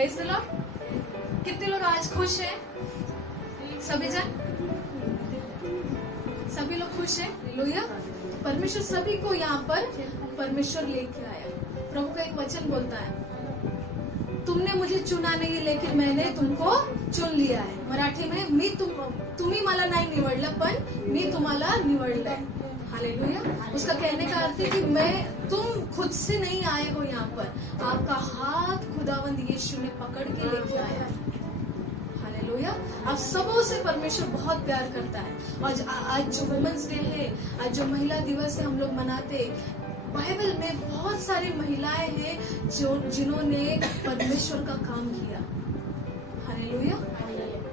Praise the Lord. कितने लोग आज खुश हैं? सभी जन, सभी लोग खुश हैं? हालेलुया। परमेश्वर सभी को यहाँ पर परमेश्वर लेके आया। प्रभु का एक वचन बोलता है, तुमने मुझे चुना नहीं लेकिन मैंने तुमको चुन लिया है। मराठी में तुम्ही मला नाही निवडलं पण मी तुम्हाला निवडलंय। हालेलुया। उसका कहने का अर्थ है कि तुम खुद से नहीं आए हो यहाँ पर, आपका हाथ खुदावंद यीशु ने पकड़ के लेके आया है। हालेलुया। आप सबों से परमेश्वर बहुत प्यार करता है। और आज जो वुमेन्स डे है, आज जो महिला दिवस है हम लोग मनाते, बाइबल में बहुत सारी महिलाएं हैं जिन्होंने परमेश्वर का काम किया। हालेलुया।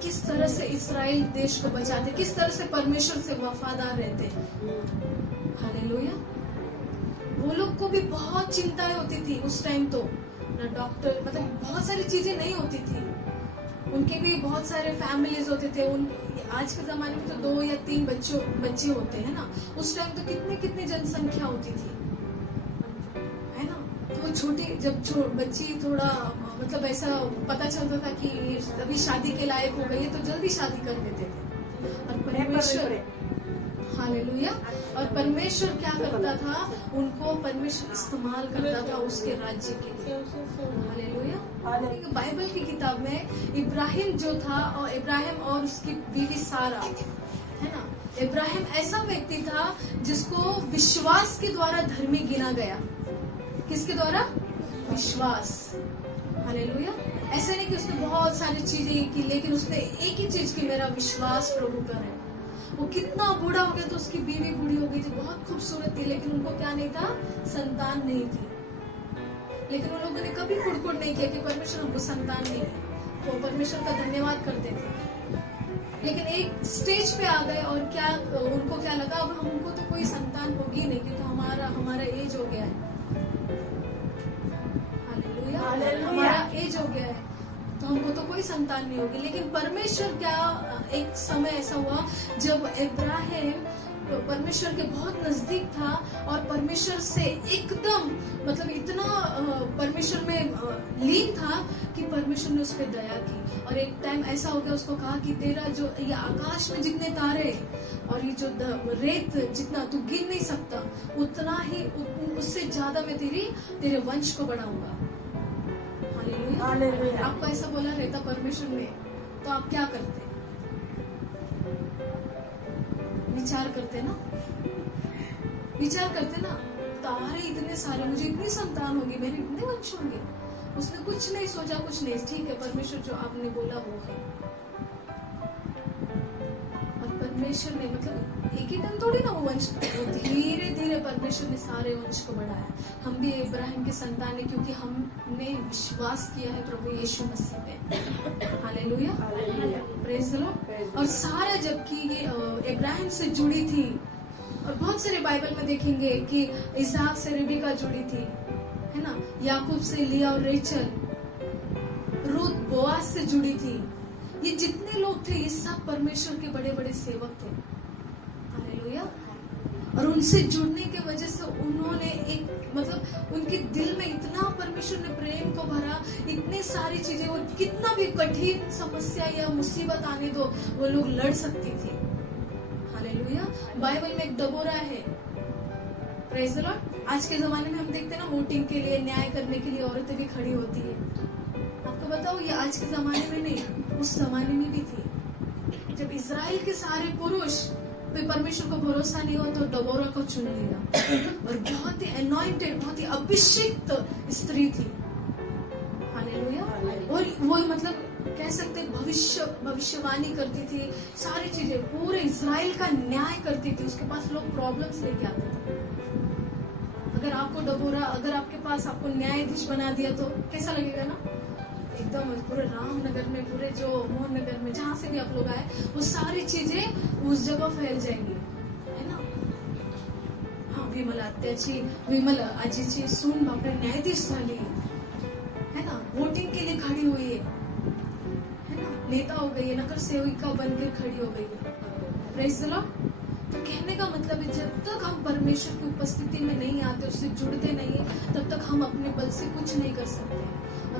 किस तरह से इस्राएल देश को बचाते, किस तरह से परमेश्वर से वफादार रहते। हालेलुया। वो लोग को भी बहुत चिंताएं होती थी उस टाइम, तो ना डॉक्टर, मतलब बहुत सारी चीजें नहीं होती थी। उनके भी बहुत सारे फैमिलीज होते थे। आज के जमाने में तो 2 या 3 बच्चे होते हैं ना, उस टाइम तो कितनी जनसंख्या होती थी, है ना। तो छोटी जब बच्ची थोड़ा मतलब ऐसा पता चलता था कि अभी शादी के लायक हो गई है तो जल्दी शादी कर देते थे। और परमेश्वर, हालेलुया, और परमेश्वर क्या करता था, उनको परमेश्वर इस्तेमाल करता था उसके राज्य के लिए। हालेलुया। बाइबल की किताब में इब्राहिम जो था, और इब्राहिम और उसकी बीवी सारा, है ना। इब्राहिम ऐसा व्यक्ति था जिसको विश्वास के द्वारा धर्मी गिना गया। किसके द्वारा? विश्वास। हालेलुया। ऐसे नहीं कि उसने बहुत सारी चीजें की, लेकिन उसने एक ही चीज की, मेरा विश्वास प्रभु पर है। वो कितना बूढ़ा हो गया तो उसकी बीवी बूढ़ी हो गई थी, बहुत खूबसूरत थी, लेकिन उनको क्या नहीं था? संतान नहीं थी। लेकिन उन लोगों ने कभी कुड़कुड़ नहीं किया कि परमेश्वर हमको संतान नहीं है। वो परमेश्वर का धन्यवाद करते थे। लेकिन एक स्टेज पे आ गए और क्या उनको क्या लगा, अब हमको तो कोई संतान होगी नहीं क्योंकि हमारा एज हो गया है। हालेलुया। हमारा एज हो गया है तो हमको तो कोई संतान नहीं होगी। लेकिन परमेश्वर क्या, एक समय ऐसा हुआ जब इब्राहिम परमेश्वर के बहुत नजदीक था और परमेश्वर से एकदम मतलब इतना परमेश्वर में लीन था कि परमेश्वर ने उस पर दया की। और एक टाइम ऐसा हो गया, उसको कहा कि तेरा जो ये आकाश में जितने तारे और ये जो रेत जितना तू गिन नहीं सकता, उतना ही उससे ज्यादा मैं तेरे वंश को बढ़ाऊंगा। हालेलुया। आपको ऐसा बोला रहता परमेश्वर ने, तो आप क्या करते? विचार करते ना, विचार करते ना, तारे इतने सारे, मुझे इतनी संतान होगी, मेरे इतने वंश होंगे। उसने कुछ नहीं सोचा, कुछ नहीं, ठीक है परमेश्वर जो आपने बोला वो है। और परमेश्वर ने मतलब एक ही टन थोड़ी ना वो वंश, धीरे धीरे परमेश्वर ने सारे वंश को बढ़ाया। हम भी इब्राहिम के संतान है क्योंकि हमने विश्वास किया है प्रभु यीशु मसीह पे। हालेलुया। Praise the Lord. और सारा जबकि इब्राहिम से जुड़ी थी, और बहुत सारे बाइबल में देखेंगे कि इसहाक से रिबका जुड़ी थी, है ना। याकूब से लिया और रेचल, रूत बोआज से जुड़ी थी। ये जितने लोग थे ये सब परमेश्वर के बड़े बड़े सेवक थे। हालेलुया। और उनसे जुड़ने की वजह से उन्होंने एक मतलब उनके दिल में इतना परमेश्वर ने प्रेम को भरा, इतनी सारी चीजें, और कितना भी कठिन समस्या या मुसीबत आने दो वो लोग लड़ सकती थी। हालेलुया। बाइबल में एक दबोरा है। Praise the Lord. आज के जमाने में हम देखते हैं ना, वोटिंग के लिए, न्याय करने के लिए औरतें भी खड़ी होती है। आपको बताओ ये आज के जमाने में नहीं, उस जमाने में भी थी। जब इजराइल के सारे पुरुष परमेश्वर को भरोसा नहीं हो तो दबोरा को चुन लिया, और बहुत ही अनॉइंटेड, बहुत ही अभिषिक्त स्त्री थी। हालेलुया। और वो मतलब कह सकते भविष्यवाणी करती थी, सारी चीजें, पूरे इजराइल का न्याय करती थी। उसके पास लोग प्रॉब्लम्स लेके आते थे। अगर आपको डबोरा, अगर आपके पास आपको न्यायाधीश बना दिया तो कैसा लगेगा ना, एकदम पूरे रामनगर में, पूरे जो मोहन नगर में, जहाँ से भी आप लोग आए, वो सारी चीजें उस जगह फैल जाएंगी, है ना। हाँ, विमल आजीची सून बापरे न्यायाधीश झाली, है ना, वोटिंग के लिए खड़ी हुई है ना, नेता हो गई है, नगर सेविका बनकर खड़ी हो गई है। Praise the Lord. तो कहने का मतलब है जब तक हम परमेश्वर की उपस्थिति में नहीं आते, उससे जुड़ते नहीं, तब तक हम अपने बल से कुछ नहीं कर सकते।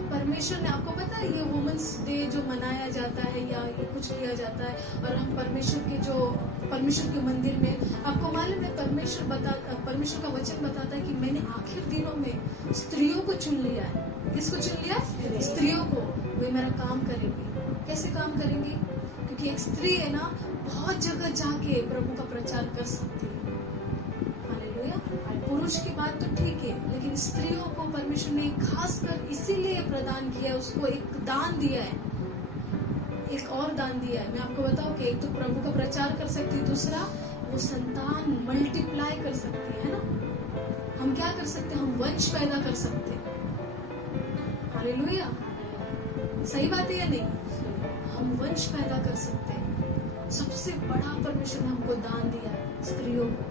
परमेश्वर ने, आपको पता है ये वुमेन्स डे जो मनाया जाता है या ये कुछ किया जाता है, और हम परमेश्वर के मंदिर में, आपको मालूम है परमेश्वर का वचन बताता है कि मैंने आखिर दिनों में स्त्रियों को चुन लिया है। किसको चुन लिया? स्त्रियों को। वे मेरा काम करेंगी। कैसे काम करेंगी? क्योंकि एक स्त्री है ना, बहुत जगह जाके प्रभु का प्रचार कर सकती है। पुरुष की बात तो ठीक है, लेकिन स्त्रियों को परमेश्वर ने खासकर इसीलिए प्रदान किया है, उसको एक दान दिया है, एक और दान दिया है। मैं आपको बताऊं कि एक तो प्रभु का प्रचार कर सकती है, दूसरा वो संतान मल्टीप्लाई कर सकती है ना। हम क्या कर सकते हैं? हम वंश पैदा कर सकते हैं। हालेलुया, सही बात है या नहीं? हम वंश पैदा कर सकते हैं। सबसे बड़ा परमेश्वर ने हमको दान दिया है स्त्रियों को,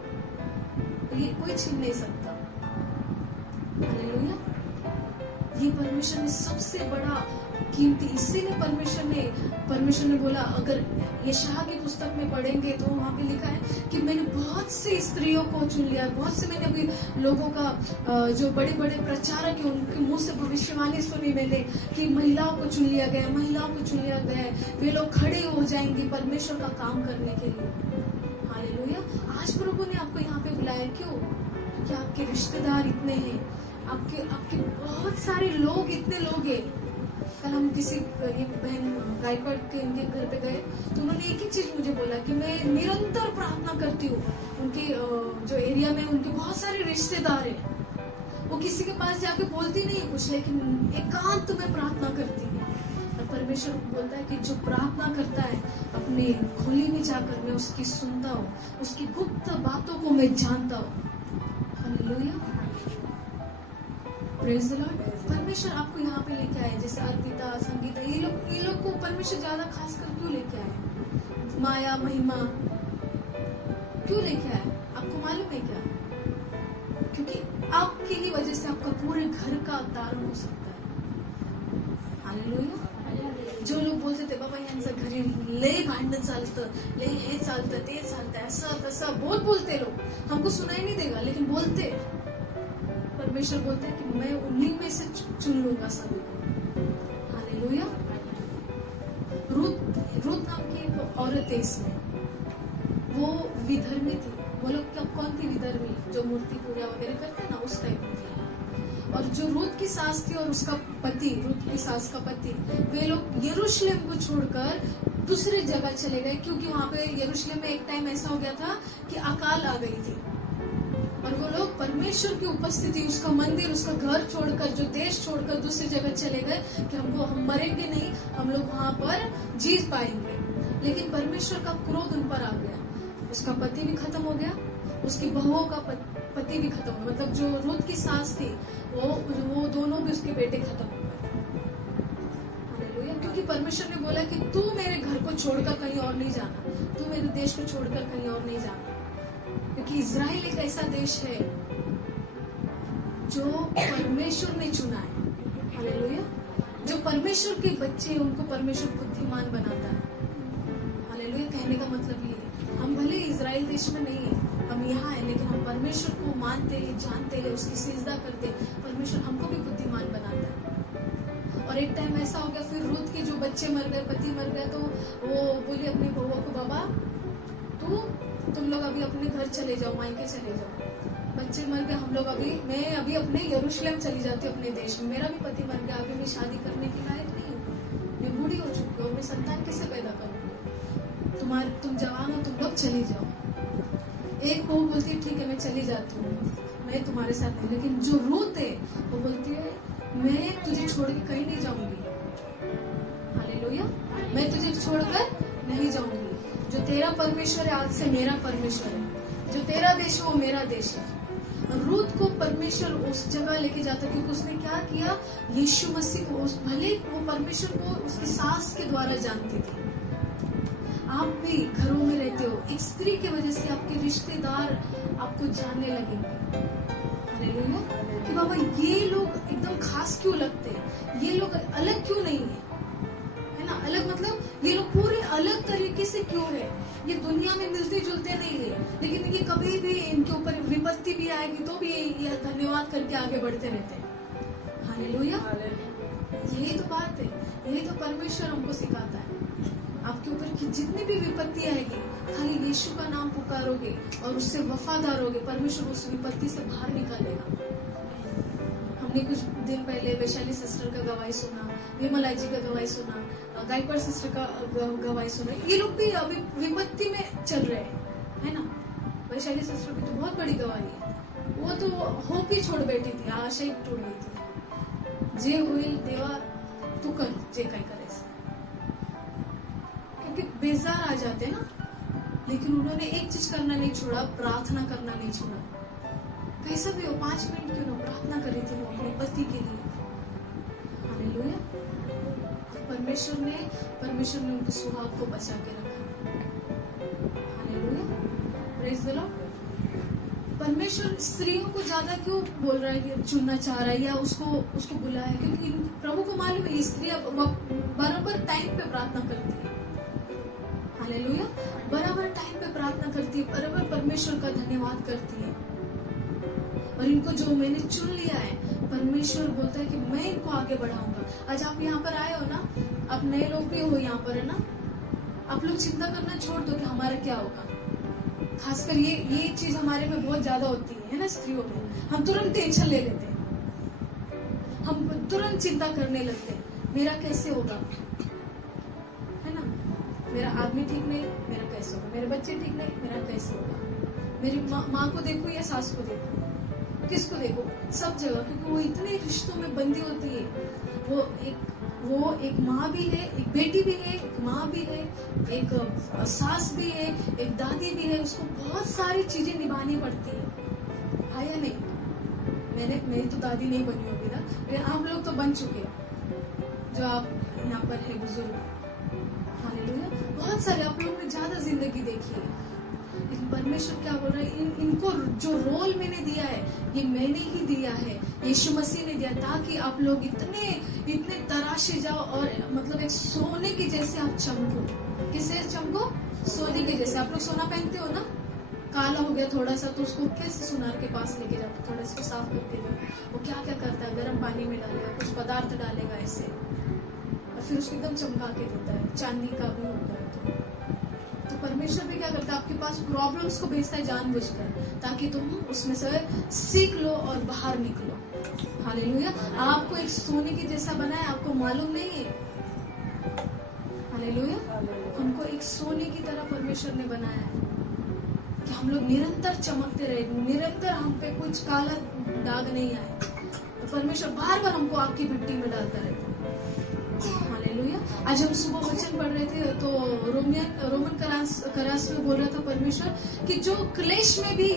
ये कोई छीन नहीं सकता। हालेलुया, ये परमेश्वर ने सबसे बड़ा कीमती, इसीलिए परमेश्वर ने बोला, अगर यशायाह की पुस्तक में पढ़ेंगे तो वहां पे लिखा है कि मैंने बहुत सी स्त्रियों को चुन लिया। बहुत से मैंने अभी लोगों का जो बड़े बड़े प्रचारक है उनके मुंह से भविष्यवाणी सुनी मैंने कि महिलाओं को चुन लिया गया, महिलाओं को चुन लिया गया, वे लोग खड़े हो जाएंगे परमेश्वर का काम करने के लिए। हालेलुया, आज प्रभु ने आपको यहाँ पे बुलाया। क्यों? क्योंकि आपके रिश्तेदार इतने हैं, आपके बहुत सारे लोग, इतने लोग हैं। कल हम किसी ये बहन गायकवाड़ के इनके घर पे गए तो उन्होंने एक ही चीज मुझे बोला कि मैं निरंतर प्रार्थना करती हूँ। उनके जो एरिया में उनके बहुत सारे रिश्तेदार हैं, वो किसी के पास जाके बोलती नहीं है कुछ, लेकिन एकांत में प्रार्थना करती है। और परमेश्वर बोलता है कि जो प्रार्थना करता है अपने खुली में जाकर मैं उसकी सुनता हूँ, उसकी गुप्त बातों को मैं जानता हूँ। Hallelujah, praise the Lord. परमेश्वर आपको यहाँ पे लेके आए, जैसे अर्पिता, संगीता, ये लोग को परमेश्वर ज्यादा खासकर क्यों लेके आए? माया, महिमा क्यों लेके आए? आपको मालूम है क्या? क्योंकि आपकी ही वजह से आपका पूरे घर का उद्धार हो सकता है। हालेलुया। जो लोग बोलते थे बाबा यांचं घरी लय भांडण चालतं, लय हे चालतं, ते चालतं, ऐसा तसा बहुत बोलते लोग, हमको सुनाई नहीं देगा लेकिन बोलते। परमेश्वर बोलता है कि मैं उन्हीं में से चुन लूंगा सभी को। हालेलुया। रूत नाम की एक औरत है इसमें, वो विधर्मी थी। वो लोग कौन थी विधर्मी? जो मूर्ति पूजा वगैरह करते हैं ना, उस टाइप में थी। और जो रूत की सास थी और उसका पति, रूत की सास का पति, वे लोग यरूशलेम को छोड़कर दूसरी जगह चले गए, क्योंकि वहां पे यरूशलेम में एक टाइम ऐसा हो गया था कि अकाल आ गई थी और वो लोग परमेश्वर की उपस्थिति, उसका मंदिर, उसका घर छोड़कर, जो देश छोड़कर दूसरी जगह चले गए कि हम मरेंगे नहीं, हम लोग वहां पर जीत पाएंगे। लेकिन परमेश्वर का क्रोध उन पर आ गया, उसका पति भी खत्म हो गया, उसकी बहुओं का पति भी खत्म हो गया। मतलब जो रूत की सास थी वो दोनों भी उसके बेटे खत्म हो गए। हालेलुया। क्योंकि परमेश्वर ने बोला कि तू मेरे घर को छोड़कर कहीं और नहीं जाना, तू मेरे देश को छोड़कर कहीं और नहीं जाना। क्योंकि इज़राइल एक ऐसा देश है जो परमेश्वर ने चुना है। हालेलुया। जो परमेश्वर के बच्चे हैं उनको परमेश्वर बुद्धिमान बनाता है। हालेलुया। कहने का मतलब ये है, हम भले इज़राइल देश में नहीं है, हम यहाँ है, लेकिन हम परमेश्वर को मानते हैं, जानते हैं, उसकी सिजदा करते हैं। परमेश्वर हमको भी बुद्धिमान बनाता है। और एक टाइम ऐसा हो गया, फिर रूत के जो बच्चे मर गए, पति मर गया, तो वो बोली अपनी बहुओं को, बाबा तुम लोग अभी अपने घर चले जाओ, मायके चले जाओ। बच्चे मर गए, मैं अभी अपने यरूशलेम चली जाती हूँ, अपने देश में। मेरा भी पति मर गया, अभी मैं शादी करने के लायक नहीं हूँ, मैं बूढ़ी हो चुकी हूँ, मैं संतान कैसे पैदा करूँगी? तुम जवान हो, तुम लोग चली जाओ। एक बहू बोलती है ठीक है मैं चली जाती हूँ, मैं तुम्हारे साथ नहीं। लेकिन जो रूत है वो बोलती है मैं तुझे छोड़ के कहीं नहीं जाऊंगी। हालेलुया। मैं तुझे छोड़कर नहीं जाऊंगी। जो तेरा परमेश्वर है आज से मेरा परमेश्वर है, जो तेरा देश है वो मेरा देश है। रूत को परमेश्वर उस जगह लेके जाता, क्योंकि उसने क्या किया, यीशु मसीह को, भले वो परमेश्वर को उसकी सास के द्वारा जानती थी। आप भी घरों में रहते हो, एक स्त्री की वजह से आपके रिश्तेदार आपको जानने लगेंगे। हालेलुया। कि बाबा ये लोग एकदम खास क्यों लगते हैं, ये लोग अलग क्यों नहीं है ना? अलग मतलब ये लोग पूरे अलग तरीके से क्यों है? ये दुनिया में मिलते जुलते नहीं है, लेकिन ये कभी भी इनके ऊपर विपत्ति भी आएगी तो भी ये धन्यवाद करके आगे बढ़ते रहते हैं। हालेलुया। यही तो बात है, यही तो परमेश्वर हमको सिखाता है। आपके ऊपर की जितनी भी विपत्ति आएगी, खाली यीशु का नाम पुकारोगे और उससे वफादार होगे, परमेश्वर उस विपत्ति से बाहर निकालेगा। हमने कुछ दिन पहले वैशाली सिस्टर का गवाही सुना, विमला जी का गवाही सुना, गायकवाड़ सिस्टर का गवाही सुना। ये लोग भी अभी विपत्ति में चल रहे हैं, है ना। वैशाली सिस्टर की तो बहुत बड़ी गवाही है। वो तो होप ही छोड़ बैठी थी, आशा ही टूट गई थी। जे होईल देवा तू कर, जे काय करायचं, क्योंकि बेजार आ जाते ना। लेकिन उन्होंने एक चीज करना नहीं छोड़ा, प्रार्थना करना नहीं छोड़ा। कैसा भी हो, 5 मिनट क्यों ना प्रार्थना करी थी वो अपने पति के लिए। हालेलुया। परमेश्वर ने उनको सुहाग को बचा के रखा। Hallelujah, praise the Lord. परमेश्वर स्त्रियों को ज्यादा क्यों बोल रहा है कि चुनना चाह रहा है या उसको बुलाया है? क्योंकि प्रभु को मालूम है ये स्त्रियां बराबर टाइम पे प्रार्थना करती है। हालेलुया, बराबर टाइम पे प्रार्थना करती है, बराबर परमेश्वर का धन्यवाद करती है। और इनको जो मैंने चुन लिया है, परमेश्वर बोलता है कि मैं इनको आगे बढ़ाऊंगा। आज आप यहाँ पर आए हो ना, आप नए लोग भी हो यहाँ पर, है ना। आप लोग चिंता करना छोड़ दो कि हमारा क्या होगा। खासकर ये चीज हमारे में बहुत ज्यादा होती है ना, स्त्रियों में। हम तुरंत टेंशन ले लेते हैं, हम तुरंत चिंता करने लगते हैं, मेरा कैसे होगा, है ना। मेरा आदमी ठीक नहीं, मेरा कैसे होगा। मेरे बच्चे ठीक नहीं, मेरा कैसे होगा। मेरी माँ को देखो या सास को देखो, किसको देखो, सब जगह। क्योंकि वो इतने रिश्तों में बंदी होती है। वो एक माँ भी है, एक बेटी भी है, एक माँ भी है, एक सास भी है, एक दादी भी है। उसको बहुत सारी चीजें निभानी पड़ती है या नहीं। मेरी तो दादी नहीं बनी होगी ना, लेकिन आप लोग तो बन चुके हैं जो आप यहाँ पर है बुजुर्ग। हालेलुया, बहुत सारे आप लोगों ने ज्यादा जिंदगी देखी है। लेकिन परमेश्वर क्या बोल रहा है, इनको जो रोल मैंने दिया है, ये मैंने ही दिया है, यीशु मसीह ने दिया, ताकि आप लोग इतने तराशे जाओ और मतलब एक सोने के जैसे आप चमको। किससे चमको? सोने के जैसे। आप लोग सोना पहनते हो ना, काला हो गया थोड़ा सा तो उसको कैसे सुनार के पास लेके जाते, थोड़ा इसको साफ करके दो। वो क्या क्या करता है, गर्म पानी में डालेगा, कुछ पदार्थ डालेगा ऐसे, और फिर उसको एकदम चमका के देता है। चांदी का भी होता है। तो परमेश्वर भी क्या करता है, आपके पास प्रॉब्लम्स को भेजता है जानबूझकर, ताकि तुम उसमें से सीख लो और बाहर निकलो। हालेलुया। आपको एक सोने के जैसा बनाया, आपको मालूम नहीं है। हालेलुया। हमको एक सोने की तरह परमेश्वर ने बनाया है कि हम लोग निरंतर चमकते रहे, निरंतर हम पे कुछ काला दाग नहीं आए। तो परमेश्वर बार बार हमको आग की भट्टी में डालता रहता है। हालेलुया। आज हम सुबह वचन पढ़ रहे थे तो रोमन करास में बोल रहा था परमेश्वर कि जो क्लेश में भी,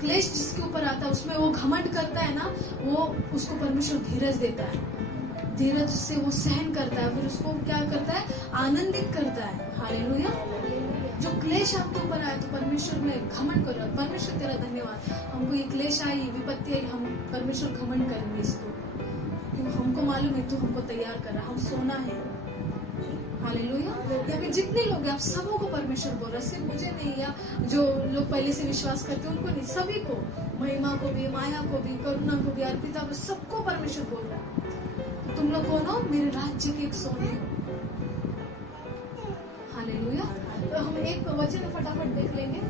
क्लेश जिसके ऊपर आता है उसमें वो घमंड करता है ना, वो उसको परमेश्वर धीरज देता है। धीरज से वो सहन करता है, फिर उसको क्या करता है, आनंदित करता है। हालेलुया। जो क्लेश आपके ऊपर आया तो परमेश्वर में घमंड कर रहा, परमेश्वर तेरा धन्यवाद, हमको ये क्लेश आई, विपत्ति आई, हम परमेश्वर घमंड करेंगे इसको, क्योंकि हमको मालूम है तू हमको तैयार कर रहा, हम सोना है। हालेलुया। या फिर जितने लोग हैं आप सबों को परमेश्वर बोल रहा है, सिर्फ मुझे नहीं, या जो लोग पहले से विश्वास करते हैं उनको नहीं, सभी को, महिमा को भी, माया को भी, करुणा को भी, अर्पिता को, सबको परमेश्वर बोल रहा है तुम लोग कौन हो, मेरे राज्य के एक सोने। हालेलुया। तो हम एक वचन फटाफट देख लेंगे।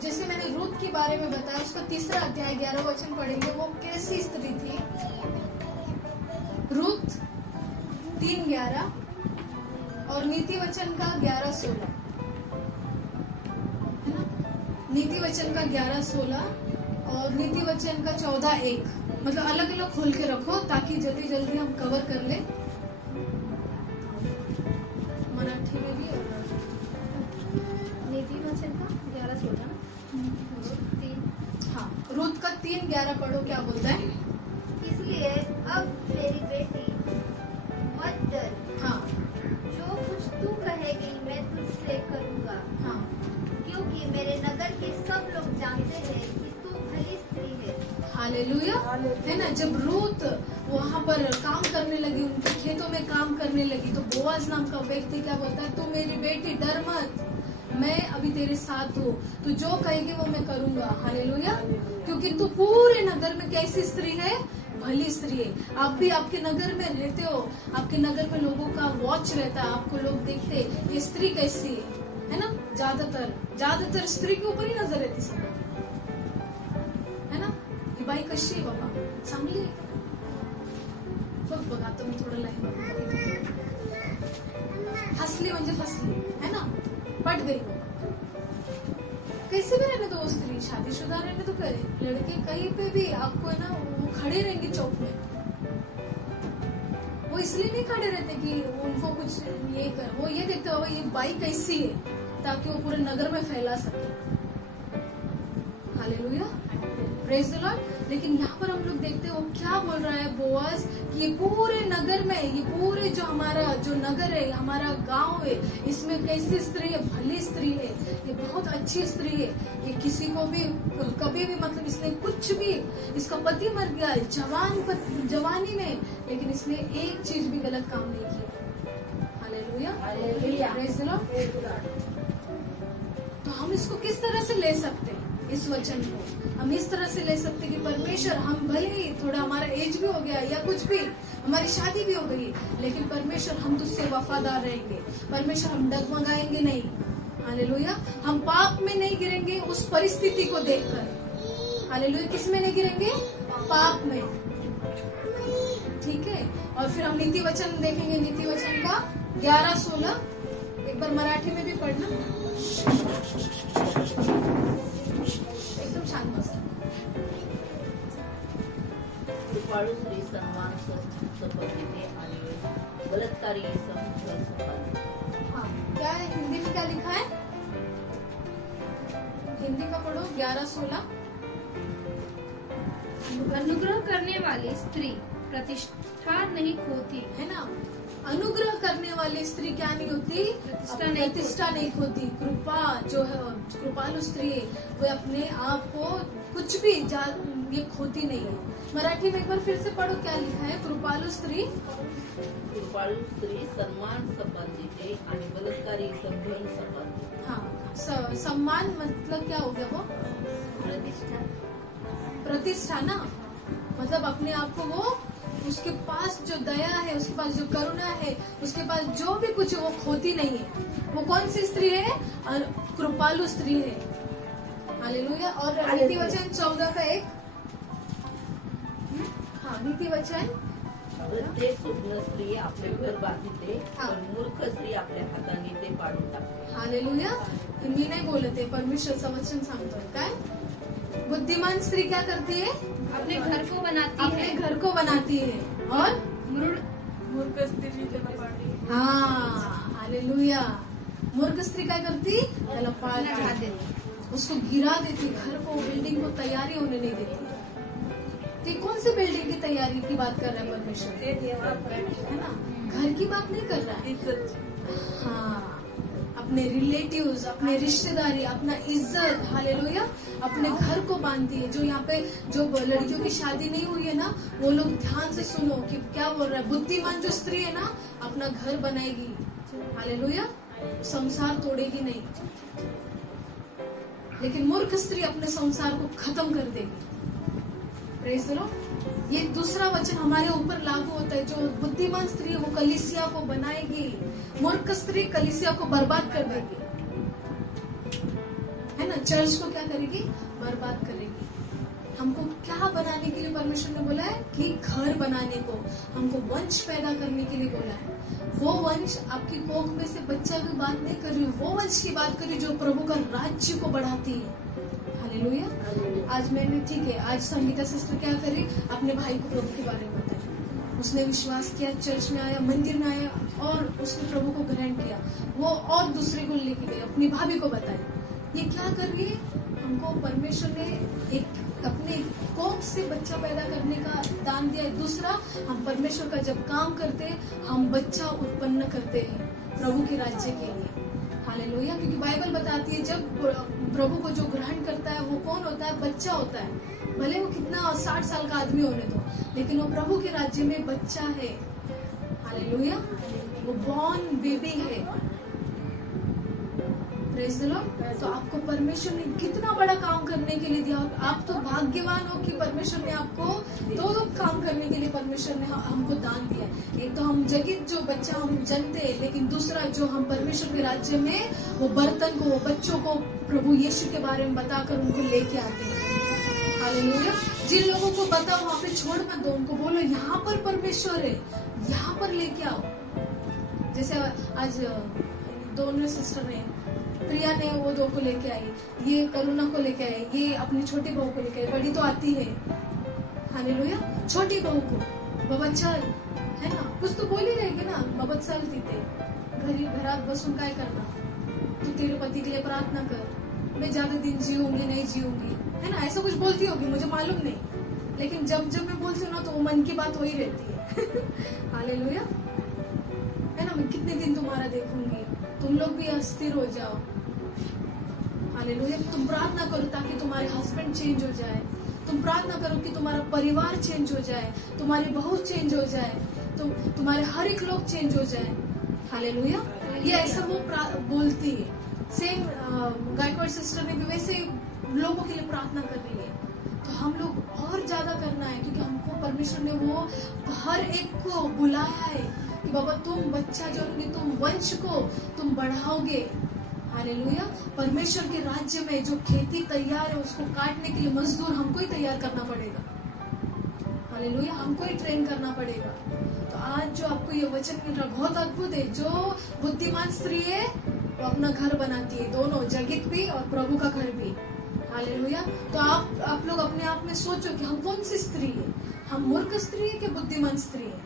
जैसे मैंने रूत के बारे में बताया, उसका 3रा अध्याय 11 वचन पढ़ेंगे। वो कैसी स्त्री थी? रूत 3:11 और नीति वचन का 11:16, है ना। नीति वचन का 11:16 और नीति वचन का 14:1, मतलब अलग अलग खोल के रखो ताकि जल्दी जल्दी हम कवर कर ले। मराठी में भी नीति वचन का 11:16। हाँ, रूत का 3:11 पढ़ो, क्या बोलता है? इसलिए अब मेरी बेटी मत डर। हाँ, जो कुछ तू कहेगी मैं तुझसे करूँगा। हाँ, क्योंकि मेरे नगर के सब लोग जानते हैं कि तू भली स्त्री है। हालेलुया। है ना। जब रूत वहाँ पर काम करने लगी, उनके खेतों में काम करने लगी तो बोआज नाम का व्यक्ति क्या बोलता है, तू मेरी बेटी डर मत, मैं अभी तेरे साथ हूँ, तू जो कहेगी वो मैं करूंगा। हालेलुया। क्योंकि तू पूरे नगर में कैसी स्त्री है, भली स्त्री है। आप भी आपके नगर में रहते हो, आपके नगर में लोगों का वॉच रहता है, आपको लोग देखते हैं ये स्त्री कैसी है ना। ज्यादातर स्त्री के ऊपर ही नजर रहती सब, है ना। ही बाई कशी आहे बाबा, चांगली आहे। बघ आता मी थोडं लाईन हंसली म्हणजे फसली, है ना, पट गई। कैसे भी रहने दो, स्त्री शादीशुदा रहने तो करे, लड़के कहीं पे भी आपको है ना वो खड़े रहेंगे चौक में। वो इसलिए नहीं खड़े रहते कि उनको कुछ ये कर, वो ये देखते हो ये बाई कैसी है, ताकि वो पूरे नगर में फैला सके। Hallelujah, praise the Lord. लेकिन यहाँ पर हम लोग देखते हैं वो क्या बोल रहा है बोआज, कि ये पूरे नगर में, ये पूरे जो हमारा जो नगर है, हमारा गांव है, इसमें कैसी स्त्री है, भली स्त्री है, ये बहुत अच्छी स्त्री है। ये किसी को भी कभी भी मतलब इसने कुछ भी, इसका पति मर गया जवानी में, लेकिन इसने एक चीज भी गलत काम नहीं किया। Hallelujah, praise the Lord. तो हम इसको किस तरह से ले सकते हैं, इस वचन को हम इस तरह से ले सकते कि परमेश्वर, हम भले ही थोड़ा हमारा एज भी हो गया या कुछ भी, हमारी शादी भी हो गई, लेकिन परमेश्वर हम तुझसे वफादार रहेंगे। परमेश्वर हम डगमगाएंगे नहीं। हालेलुया। हम पाप में नहीं गिरेंगे उस परिस्थिति को देखकर। हालेलुया। किस में नहीं गिरेंगे, पाप में। ठीक है। और फिर हम नीति वचन देखेंगे, नीति वचन का 11-16 एक बार मराठी में भी पढ़ना, एकदम छान मस्त। कृपाळू स्त्री सन्मान संपत्तीने आणि बलात्कारी हाँ, क्या है हिंदी में क्या लिखा है, हिंदी का पढ़ो 11-16। अनुग्रह करने वाली स्त्री प्रतिष्ठा नहीं खोती, है ना। अनुग्रह करने वाली स्त्री क्या नहीं होती, प्रतिष्ठा नहीं खोती। कृपा जो है, कृपालु स्त्री है, वो अपने आप को कुछ भी ये खोती नहीं है। मराठी में एक बार फिर से पढ़ो, क्या लिखा है, कृपालु स्त्री सन्मान संपत्तीने आणि बलात्कारी संभ्रम संपत्ती। हाँ, सम्मान मतलब क्या हो गया, वो प्रतिष्ठा ना, मतलब अपने आप को वो, उसके पास जो दया है, उसके पास जो करुणा है, उसके पास जो भी कुछ है वो खोती नहीं है। वो कौन सी स्त्री है, कृपालु स्त्री है। हालेलुया। और नीति वचन 14 का 1, हाँ, नीति वचन, प्रत्येक सुज्ञ स्त्री आपले घर बांधते, हाँ. पण मूर्ख स्त्री आपल्या हाताने ते पाडून टाकते। हालेलुया। मी नाही बोलत आहे, परमेश्वरचं वचन सांगतोय। काय, बुद्धिमान स्त्री क्या करती है, अपने घर को बनाती अपने है, घर को बनाती है, और मूर्ख स्त्री हाँ, हालेलुया। मूर्ख स्त्री क्या करती, त्याला पाळते, उसको गिरा देती, घर को, बिल्डिंग को तैयारी होने नहीं देती। तो कौन सी बिल्डिंग की तैयारी की बात कर रहा है परमेश्वर, है ना, घर की बात नहीं कर रहा है। हाँ, अपने रिलेटिव्स, अपने रिश्तेदारी, अपना इज्जत, हालेलुया, अपने घर को बांधती है। जो यहाँ पे जो लड़कियों की शादी नहीं हुई है ना, वो लोग ध्यान से सुनो कि क्या बोल रहा है। बुद्धिमान जो स्त्री है ना, अपना घर बनाएगी, हालेलुया, संसार तोड़ेगी नहीं। लेकिन मूर्ख स्त्री अपने संसार को खत्म कर देगी। Praise the Lord. ये दूसरा वचन हमारे ऊपर लागू होता है। जो बुद्धिमान स्त्री है वो कलीसिया को बनाएगी, मूर्ख स्त्री कलीसिया को बर्बाद कर देगी, है ना, चर्च को क्या करेगी, बर्बाद करेगी। हमको क्या बनाने के लिए परमेश्वर ने बोला है, कि घर बनाने को, हमको वंश पैदा करने के लिए बोला है। वो वंश आपकी कोख में से बच्चा की बात नहीं कर रही हूँ, वो वंश की बात कर रही जो प्रभु का राज्य को बढ़ाती है। हालेलुया। आज मैंने, ठीक है, आज संगीता सिस्टर क्या करी, अपने भाई को प्रभु के बारे में बताया। उसने विश्वास किया, चर्च में आया, मंदिर में आया, और उसने प्रभु को ग्रहण किया। वो और दूसरे को लेके गई, अपनी भाभी को बताई। ये क्या कर रही है, हमको परमेश्वर ने एक अपने कोख से बच्चा पैदा करने का दान दिया है। दूसरा, हम परमेश्वर का जब काम करते हैं, हम बच्चा उत्पन्न करते हैं प्रभु के राज्य के लिए। हालेलुया। क्योंकि बाइबल बताती है जब प्रभु को जो ग्रहण करता है वो कौन होता है, बच्चा होता है। भले वो कितना 60 साल का आदमी होने दो, लेकिन वो प्रभु के राज्य में बच्चा है। हालेलुया। वो बॉर्न बेबी है। Praise the Lord. तो आपको परमेश्वर ने कितना बड़ा काम करने के लिए दिया। आप तो भाग्यवान हो कि परमेश्वर ने आपको दो काम करने के लिए परमेश्वर ने हमको दान दिया है। एक तो हम जगत जो बच्चा हम जनते हैं, लेकिन दूसरा जो हम परमेश्वर के राज्य में वो बर्तन को, वो बच्चों को प्रभु यीशु के बारे में बताकर उनको लेके आते हैं। हालेलुया। जिन लोगों को पता वहाँ पे छोड़ मत दो, उनको बोलो यहाँ पर परमेश्वर है, यहाँ पर लेके आओ। जैसे आज दोनों सिस्टर ने, प्रिया ने वो दो को लेके आई, ये करुणा को लेके आई, ये अपनी छोटी बहू को लेके आई, बड़ी तो आती है। हालेलुया। छोटी बहू को बाबा चल, है ना, कुछ तो बोल ही रहेगी ना, बाबा चल तिथे घरात बसून काय करना, तू तेरे पति के लिए प्रार्थना कर, मैं ज्यादा दिन जीऊंगी नहीं जीऊंगी, है ना, ऐसा कुछ बोलती होगी, मुझे मालूम नहीं, लेकिन जब जब मैं बोलती हूँ ना तो वो मन की बात वही रहती है। हालेलुया। है ना, मैं कितने दिन तुम्हारा देखूंगी, तुम लोग भी अस्थिर हो जाओ। हालेलुया। तुम प्रार्थना करो ताकि तुम्हारे हस्बैंड चेंज हो जाए, तुम प्रार्थना करो कि तुम्हारा परिवार चेंज हो जाए, तुम्हारी बहू चेंज हो जाए, तुम्हारे हर एक लोग चेंज हो जाए। हालेलुया। ये ऐसा वो बोलती है। सेम गायकवाड़ सिस्टर ने भी वैसे लोगों के लिए प्रार्थना कर रही है। तो हम लोग और ज्यादा करना है, क्योंकि हमको परमेश्वर ने वो हर एक को बुलाया है कि बाबा तुम बच्चा जनोगे, तुम वंश को तुम बढ़ाओगे। हालेलुया। परमेश्वर के राज्य में जो खेती तैयार है उसको काटने के लिए मजदूर हमको ही तैयार करना पड़ेगा। हालेलुया। हमको ही ट्रेन करना पड़ेगा। तो आज जो आपको ये वचन मिल रहा बहुत अद्भुत है। जो बुद्धिमान स्त्री है वो अपना घर बनाती है, दोनों, जगत भी और प्रभु का घर भी। हालेलुया। तो आप लोग अपने आप में सोचो कि हम कौन सी स्त्री है, हम मूर्ख स्त्री है कि बुद्धिमान स्त्री है।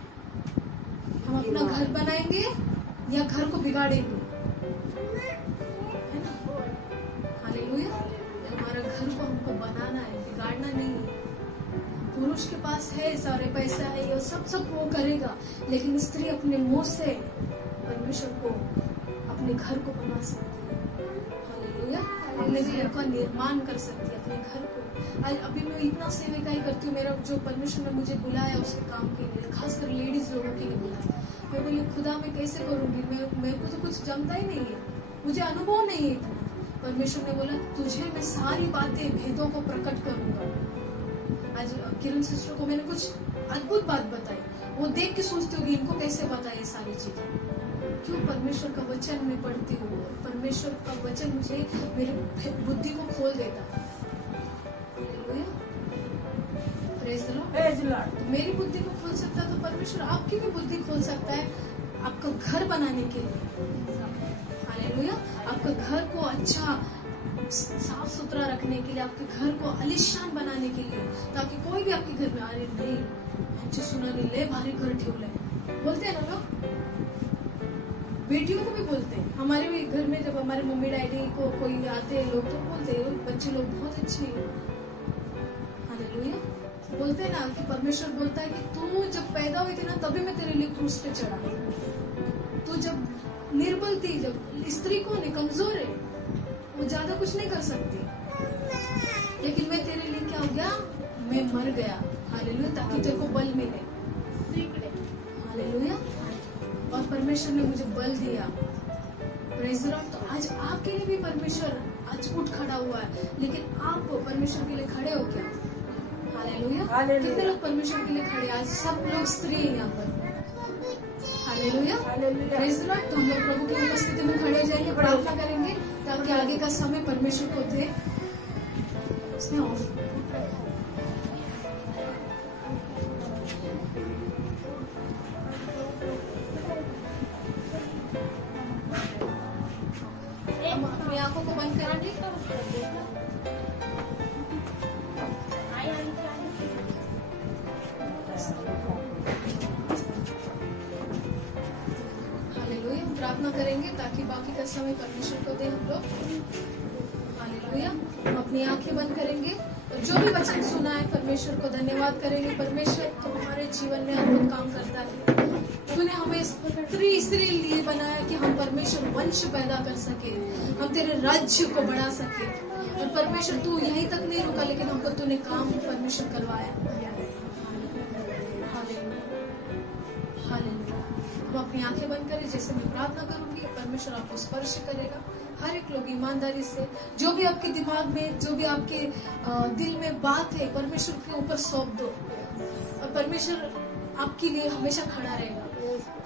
हम अपना घर बनाएंगे या घर को बिगाड़ेंगे, है ना। हालेलुया। हमारा घर को हमको बनाना है, बिगाड़ना नहीं है। पुरुष के पास है सारे पैसा है, ये सब वो करेगा, लेकिन स्त्री अपने मुंह से परमेश्वर को, अपने घर को बना सकती है। हालेलुया। अपने घर का निर्माण कर सकती है, अपने घर को। आज अभी मैं इतना सेविकाई करती हूँ, मेरा जो परमेश्वर ने मुझे बुलाया उसके काम के लिए, खासकर लेडीज लोगों के लिए बुलाया। मैं बोली खुदा मैं कैसे करूंगी, मेरे को तो कुछ जमता ही नहीं है, मुझे अनुभव नहीं है इतना। परमेश्वर ने बोला तुझे मैं सारी बातें, भेदों को प्रकट करूंगा। आज किरण सिस्टर को मैंने कुछ अद्भुत बात बताई, वो देख के सोचती होगी इनको कैसे बताया ये सारी चीजें। क्यों? परमेश्वर का वचन मैं पढ़ती हूँ, परमेश्वर का वचन मुझे मेरी बुद्धि को खोल देता है। Praise the Lord. तो मेरी बुद्धि को खोल सकता है तो परमेश्वर आपकी भी बुद्धि खोल सकता है, आपका घर बनाने के लिए। हालेलुया। आपका घर को अच्छा साफ सुथरा रखने के लिए, आपके घर को आलीशान बनाने के लिए, ताकि कोई भी आपके घर में अरे नहीं हमसे सुना नहीं ले भारी घर ठेवले, बोलते हैं ना लोग, बेटियों को भी बोलते हैं। हमारे भी घर में जब हमारे मम्मी डैडी को कोई आते हैं लोग तो बोलते हैं बच्चे लोग बहुत अच्छे हैं। हालेलुया। बोलते हैं ना कि परमेश्वर बोलता है कि तू जब पैदा हुई थी ना तभी मैं तेरे लिए क्रूस पे चढ़ा, तू जब निर्बल थी, जब स्त्री को नहीं, कमजोर है, वो ज्यादा कुछ नहीं कर सकती, लेकिन मैं तेरे लिए क्या हो गया, मैं मर गया। हालेलुया। ताकि तेरे को बल मिले। हालेलुया। और परमेश्वर ने मुझे बल दिया। Praise the Lord. तो आज आपके लिए भी परमेश्वर आज उठ खड़ा हुआ है, लेकिन आप परमेश्वर के लिए खड़े हो क्या? हालेलुया। कितने लोग परमेश्वर के लिए खड़े? आज सब लोग स्त्री हैं यहाँ पर। हालेलुया। Praise the Lord. तो हम लोग प्रभु की उपस्थिति में खड़े हो जाएंगे, प्रार्थना करेंगे ताकि आगे का समय परमेश्वर को दे। इसमें ऑफ हम अपनी आंखों को बंद करेंगे। हालेलुया। हम प्रार्थना करेंगे ताकि बाकी का समय परमेश्वर को दे हम लोग। हालेलुया। हम अपनी आंखें बंद करेंगे और जो भी वचन सुना है परमेश्वर को धन्यवाद करेंगे। परमेश्वर तो हमारे जीवन में अद्भुत काम करता है। तूने हमें स्त्री लिए बनाया कि हम परमेश्वर वंश पैदा कर सके, हम तेरे राज्य को बढ़ा सके। और परमेश्वर तू यहीं तक नहीं रुका, लेकिन हमको तूने काम परमेश्वर करवाया। हालेलुया। हालेलुया। हम अपनी आंखें बंद करें, जैसे मैं प्रार्थना करूंगी परमेश्वर आपको स्पर्श करेगा। हर एक लोग ईमानदारी से जो भी आपके दिमाग में, जो भी आपके दिल में बात है, परमेश्वर के ऊपर सौंप दो और परमेश्वर आपके लिए हमेशा खड़ा रहेगा।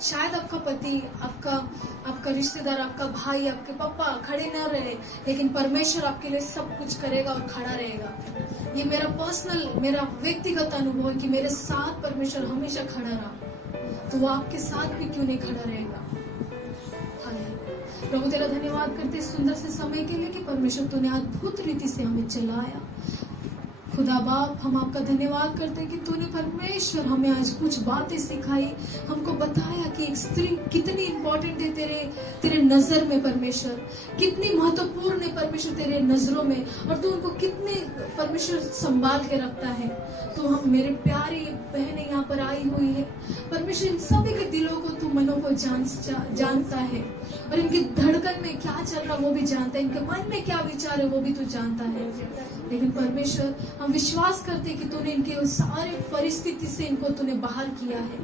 शायद आपका पति, आपका रिश्तेदार, आपका भाई, आपके पापा खड़े न रहे, लेकिन परमेश्वर आपके लिए सब कुछ करेगा और खड़ा रहेगा। ये मेरा पर्सनल, मेरा व्यक्तिगत अनुभव है कि मेरे साथ परमेश्वर हमेशा खड़ा रहा, तो वो आपके साथ भी क्यों नहीं खड़ा रहेगा। हालेलुया। प्रभु तेरा धन्यवाद करते इस सुंदर से समय के लिए कि परमेश्वर तूने अद्भुत रीति से हमें चलाया। खुदा बाप, हम आपका धन्यवाद करते हैं कि तूने परमेश्वर हमें आज कुछ बातें सिखाई, हमको बताया कि एक स्त्री कितनी इंपॉर्टेंट है तेरे नजर में परमेश्वर, कितनी महत्वपूर्ण है परमेश्वर तेरे नजरों में, और तू उनको कितने परमेश्वर संभाल के रखता है। तो हम, मेरे प्यारे बहनें यहाँ पर आई हुई है परमेश्वर, इन सभी के दिलों को तू, मनों को जानता है, और इनकी धड़कन में क्या चल रहा वो भी जानता है, इनके मन में क्या विचार है वो भी तू जानता है। लेकिन परमेश्वर, हम विश्वास करते हैं कि तूने इनके सारे परिस्थिति से इनको तूने बाहर किया है,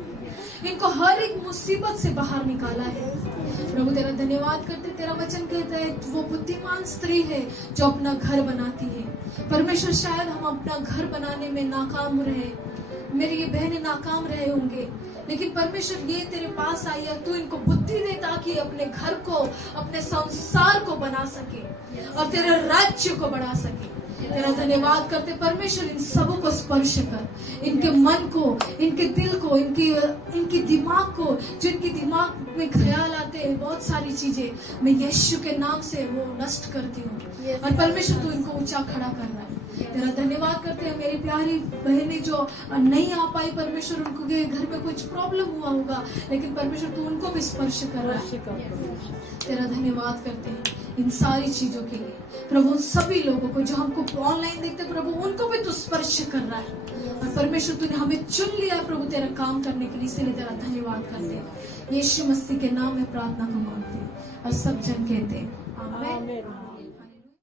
इनको हर एक मुसीबत से बाहर निकाला है। प्रभु तेरा धन्यवाद करते, तेरा वचन कहता है वो बुद्धिमान स्त्री है जो अपना घर बनाती है। परमेश्वर, शायद हम अपना घर बनाने में नाकाम रहे, मेरी ये बहनें नाकाम रहे होंगे, लेकिन परमेश्वर ये तेरे पास आई है, तू इनको बुद्धि दे ताकि अपने घर को, अपने संसार को बना सके और तेरे राज्य को बढ़ा सके। तेरा धन्यवाद करते परमेश्वर, इन सबों को स्पर्श कर, इनके मन को, इनके दिल को, इनकी दिमाग को, जो इनके दिमाग में ख्याल आते हैं बहुत सारी चीजें, मैं यीशु के नाम से वो नष्ट करती हूँ। और परमेश्वर तू इनको ऊंचा खड़ा कर रहा है। तेरा धन्यवाद करते हैं मेरी प्यारी बहनें जो नहीं आ पाई परमेश्वर, उनको के घर में कुछ प्रॉब्लम हुआ होगा, लेकिन परमेश्वर तू उनको भी स्पर्श कर रहा है। तेरा धन्यवाद करते हैं इन सारी चीजों के लिए प्रभु। उन सभी लोगों को जो हमको ऑनलाइन देखते प्रभु, उनको भी तू स्पर्श कर रहा है, और परमेश्वर तूने हमें चुन लिया है प्रभु तेरा काम करने के लिए, इसलिए तेरा धन्यवाद करते हैं। यीशु मसीह के नाम में प्रार्थना को मांगते हैं और सब जन कहते हैं आमीन।